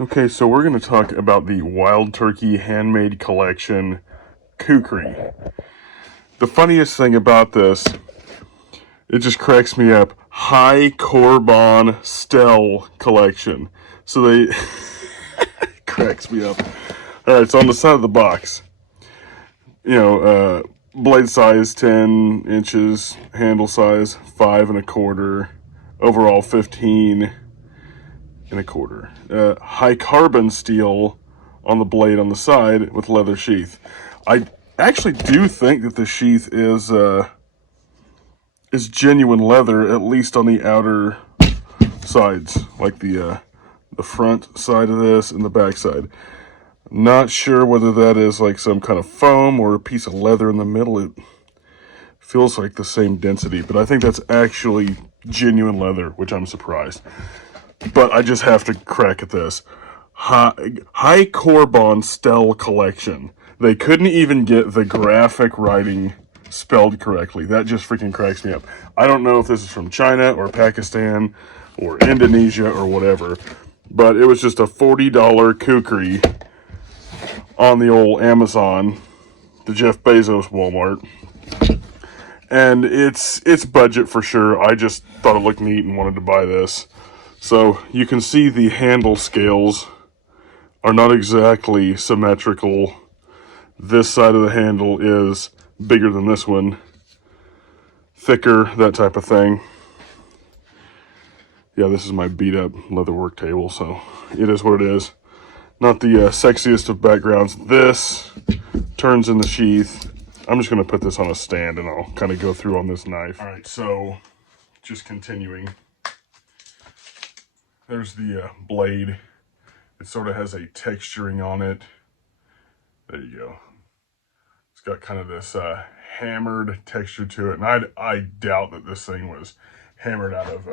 Okay, so we're going to talk about the Wild Turkey Handmade Collection Kukri. The funniest thing about this, it just cracks me up. High Korban Stell Collection. So they cracks me up. All right, so on the side of the box, blade size 10 inches, handle size 5 1/4, overall 15 1/4. High carbon steel on the blade on the side with leather sheath. I actually do think that the sheath is genuine leather, at least on the outer sides, like the front side of this and the back side. Not sure whether that is like some kind of foam or a piece of leather in the middle. It feels like the same density, but I think that's actually genuine leather, which I'm surprised. But I just have to crack at this. High Korban Stell Collection. They couldn't even get the graphic writing spelled correctly. That just freaking cracks me up. I don't know if this is from China or Pakistan or Indonesia or whatever, but it was just a $40 kukri on the old Amazon, the Jeff Bezos Walmart. And it's budget for sure. I just thought it looked neat and wanted to buy this. So you can see the handle scales are not exactly symmetrical. This side of the handle is bigger than this one, thicker, that type of thing. Yeah, this is my beat up leather work table, so it is what it is. Not the sexiest of backgrounds. This turns in the sheath. I'm just going to put this on a stand and I'll kind of go through on this knife. All right, so just continuing. There's the blade. It sort of has a texturing on it. There you go. It's got kind of this hammered texture to it. And I doubt that this thing was hammered out of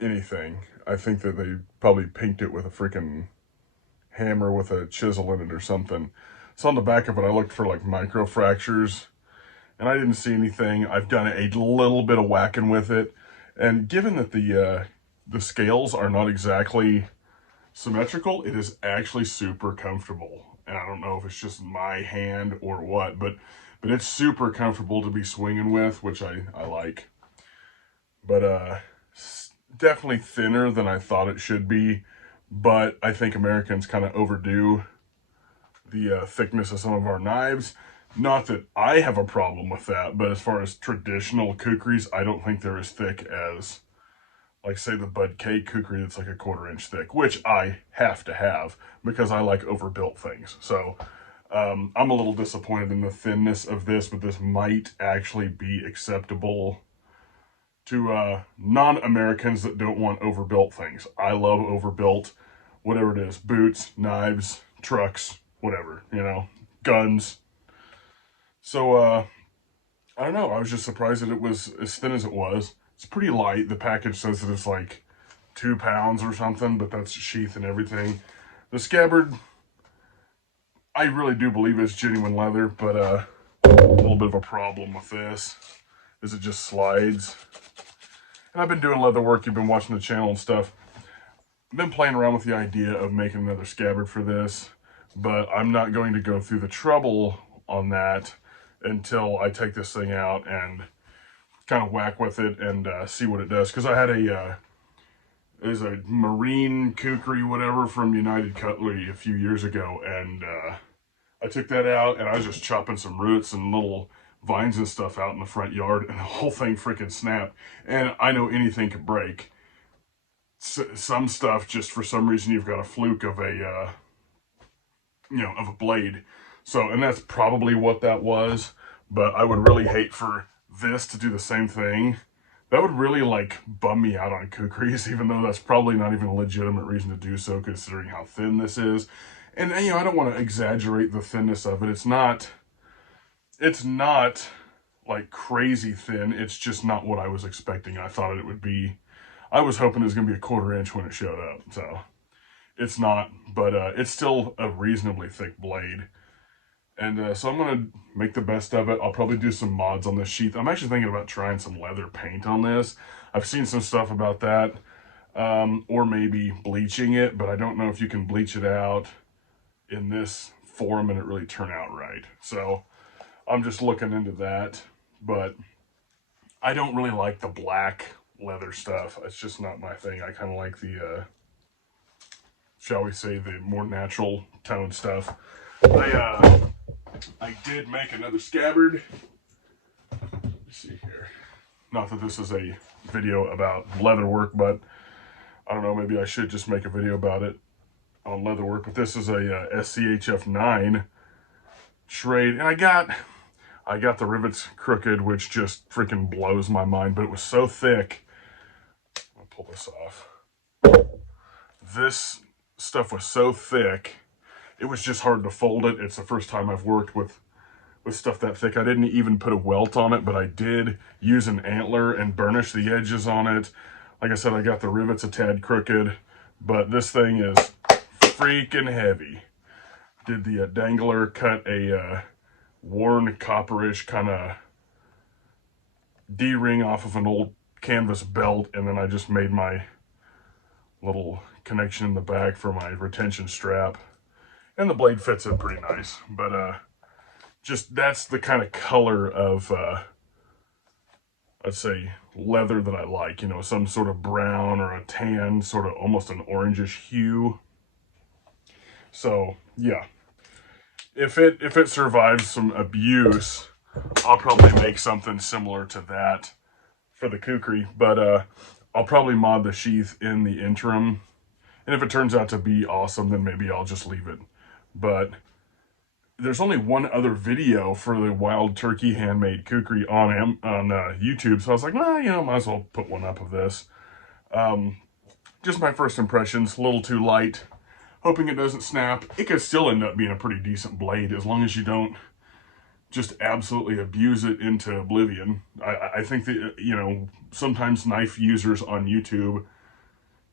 anything. I think that they probably pinked it with a freaking hammer with a chisel in it or something. So on the back of it, I looked for like micro fractures and I didn't see anything. I've done a little bit of whacking with it. And given that the scales are not exactly symmetrical, it is actually super comfortable. And I don't know if it's just my hand or what, but it's super comfortable to be swinging with, which I like. But definitely thinner than I thought it should be. But I think Americans kind of overdo the thickness of some of our knives. Not that I have a problem with that, but as far as traditional kukris, I don't think they're as thick as, like, say, the Bud K kukri that's like a 1/4 inch thick, which I have to have because I like overbuilt things. So I'm a little disappointed in the thinness of this, but this might actually be acceptable to non-Americans that don't want overbuilt things. I love overbuilt, whatever it is, boots, knives, trucks, whatever, guns. So I don't know, I was just surprised that it was as thin as it was. It's pretty light. The package says that it's like 2 pounds or something, but that's sheath and everything. The scabbard, I really do believe it's genuine leather, but a little bit of a problem with this is it just slides. And I've been doing leather work, you've been watching the channel and stuff. I've been playing around with the idea of making another scabbard for this, but I'm not going to go through the trouble on that until I take this thing out and kind of whack with it and see what it does. Because I had there's a marine kukri, whatever, from United Cutlery a few years ago, and I took that out and I was just chopping some roots and little vines and stuff out in the front yard, and the whole thing freaking snapped. And I know anything could break. Some stuff, just for some reason, you've got a fluke of a of a blade. So, and that's probably what that was. But I would really hate for this to do the same thing. That would really like bum me out on kukris, even though that's probably not even a legitimate reason to do so, considering how thin this is. And I don't want to exaggerate the thinness of it. It's not like crazy thin. It's just not what I was expecting. I thought it would be. I was hoping it was going to be a 1/4 inch when it showed up. So It's not, but it's still a reasonably thick blade. And so I'm going to make the best of it. I'll probably do some mods on this sheath. I'm actually thinking about trying some leather paint on this. I've seen some stuff about that. Or maybe bleaching it, but I don't know if you can bleach it out in this form and it really turn out right. So I'm just looking into that, but I don't really like the black leather stuff. It's just not my thing. I kind of like the, shall we say, the more natural tone stuff. I did make another scabbard. Let's see here. Not that this is a video about leather work, but I don't know, maybe I should just make a video about it on leather work. But this is a SCHF 9 trade, and I got the rivets crooked, which just freaking blows my mind, but it was so thick. I'll pull this off. This stuff was so thick, it was just hard to fold it. It's the first time I've worked with stuff that thick. I didn't even put a welt on it, but I did use an antler and burnish the edges on it. Like I said, I got the rivets a tad crooked, but this thing is freaking heavy. Did the dangler, cut a worn copperish kind of D-ring off of an old canvas belt, and then I just made my little connection in the back for my retention strap. And the blade fits it pretty nice, but just that's the kind of color of, let's say, leather that I like, you know, some sort of brown or a tan, sort of almost an orangish hue. So, yeah. If it survives some abuse, I'll probably make something similar to that for the kukri, but I'll probably mod the sheath in the interim. And if it turns out to be awesome, then maybe I'll just leave it. But there's only one other video for the Wild Turkey Handmade Kukri on YouTube, so I was like, well, you know, might as well put one up of this. Just my first impressions, a little too light. Hoping it doesn't snap. It could still end up being a pretty decent blade as long as you don't just absolutely abuse it into oblivion. I think that, you know, sometimes knife users on YouTube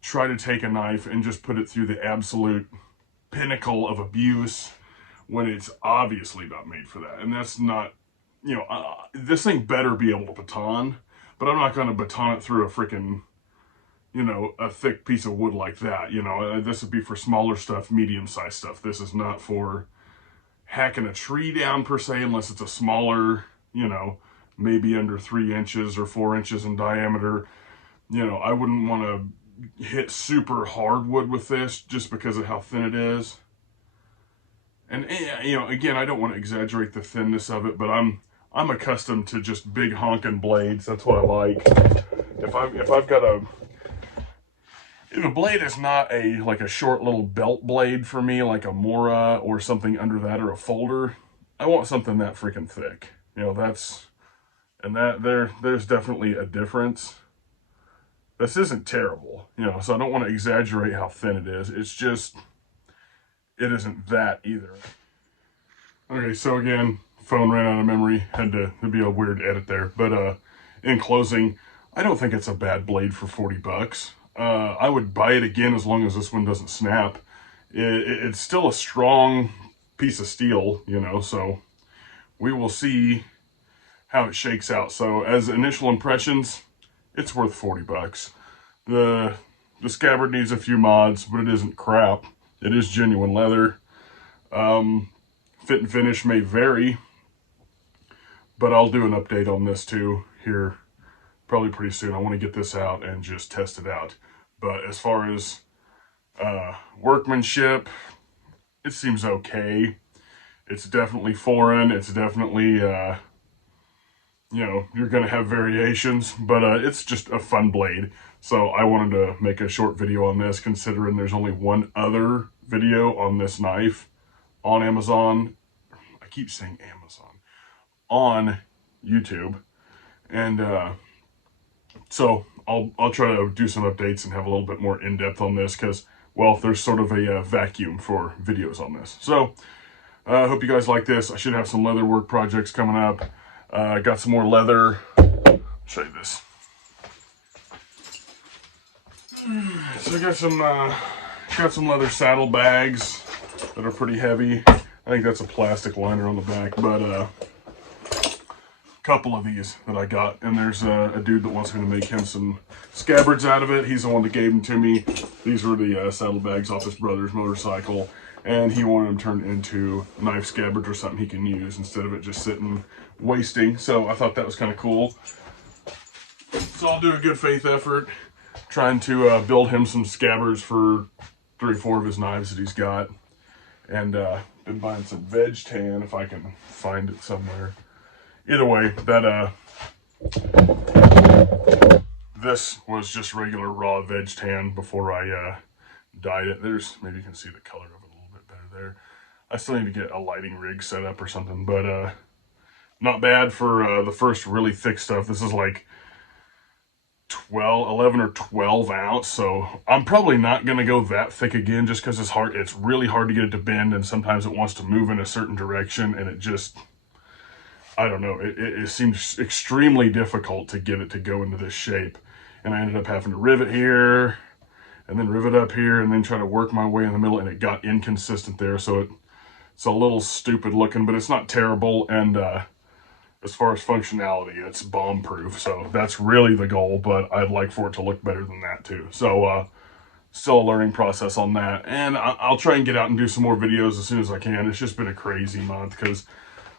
try to take a knife and just put it through the absolute pinnacle of abuse when it's obviously not made for that. And that's not, you know, this thing better be able to baton, but I'm not going to baton it through a freaking, you know, a thick piece of wood like that. You know, this would be for smaller stuff, medium-sized stuff. This is not for hacking a tree down per se, unless it's a smaller, you know, maybe under 3 inches or 4 inches in diameter. You know, I wouldn't want to hit super hardwood with this just because of how thin it is. And, you know, again, I don't want to exaggerate the thinness of it, but I'm accustomed to just big honking blades. That's what I like. If I've got if a blade is not like a short little belt blade for me, like a Mora or something under that, or a folder, I want something that freaking thick. You know, there's definitely a difference. This isn't terrible, you know, so I don't want to exaggerate how thin it is. It's just, it isn't that either. Okay, so again, phone ran out of memory. Had to be a weird edit there. But in closing, I don't think it's a bad blade for 40 bucks. I would buy it again as long as this one doesn't snap. It's still a strong piece of steel, you know, so we will see how it shakes out. So as initial impressions, it's worth 40 bucks. The scabbard needs a few mods, but it isn't crap. It is genuine leather. Fit and finish may vary, but I'll do an update on this too here probably pretty soon. I want to get this out and just test it out. But as far as workmanship, it seems okay. It's definitely foreign. It's definitely, you know, you're going to have variations, but it's just a fun blade. So I wanted to make a short video on this, considering there's only one other video on this knife on Amazon. I keep saying Amazon. On YouTube. And so I'll try to do some updates and have a little bit more in-depth on this, because, well, there's sort of a vacuum for videos on this. So I hope you guys like this. I should have some leather work projects coming up. Got some more leather. I'll show you this. So I got some Got some leather saddlebags that are pretty heavy. I think that's a plastic liner on the back, but a couple of these that I got. And there's a dude that wants me to make him some scabbards out of it. He's the one that gave them to me. These were the saddlebags off his brother's motorcycle. And he wanted them turned into knife scabbards or something he can use instead of it just sitting wasting. So I thought that was kind of cool. So I'll do a good faith effort trying to build him some scabbards for 3 or 4 of his knives that he's got. And been buying some veg tan if I can find it somewhere. Either way, that this was just regular raw veg tan before I dyed it. There's, maybe you can see the color of it a little bit better there. I still need to get a lighting rig set up or something, but not bad for the first really thick stuff. This is like 11 or 12 ounce, so I'm probably not going to go that thick again just because it's really hard to get it to bend, and sometimes it wants to move in a certain direction, and it just, I don't know, it seems extremely difficult to get it to go into this shape. And I ended up having to rivet here, and then rivet up here, and then try to work my way in the middle, and it got inconsistent there, so it's a little stupid looking, but it's not terrible. And as far as functionality, it's bomb proof, so that's really the goal, but I'd like for it to look better than that too. So still a learning process on that, and I'll try and get out and do some more videos as soon as I can. It's just been a crazy month because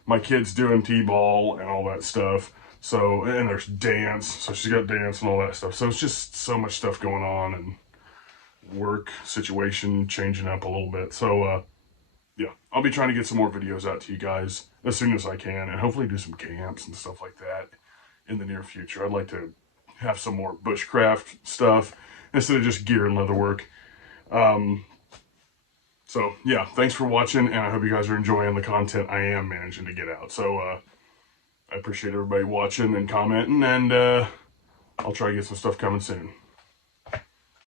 my kid's doing t-ball and all that stuff, so, and there's dance, so she's got dance and all that stuff, so it's just so much stuff going on, and work situation changing up a little bit. So yeah, I'll be trying to get some more videos out to you guys as soon as I can, and hopefully do some camps and stuff like that in the near future. I'd like to have some more bushcraft stuff instead of just gear and leather work. So yeah, thanks for watching, and I hope you guys are enjoying the content I am managing to get out. So I appreciate everybody watching and commenting, and I'll try to get some stuff coming soon.